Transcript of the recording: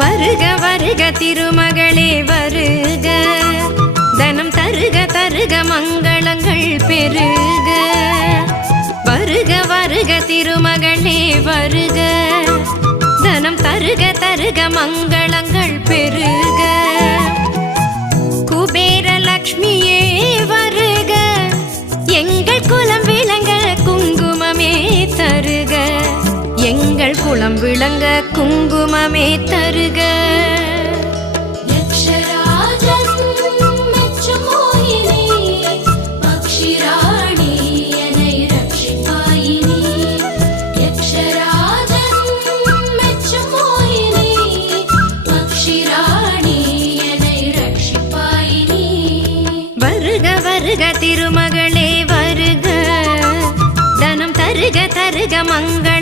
வருக வருக திருமகளே வருக, தனம் தருக தருக மங்களங்கள் பெருக. வருக வருக திருமகளே வருக, தனம் தருக தருக மங்களங்கள் பெருக. குபேர லக்ஷ்மியே வருக, எங்கள் குலம் விளங்க குங்குமமே தருக, எங்கள் குலம் விளங்க குங்குமமே தருக. வருக திருமகளே வருக, தனம் தருக தருக மங்கள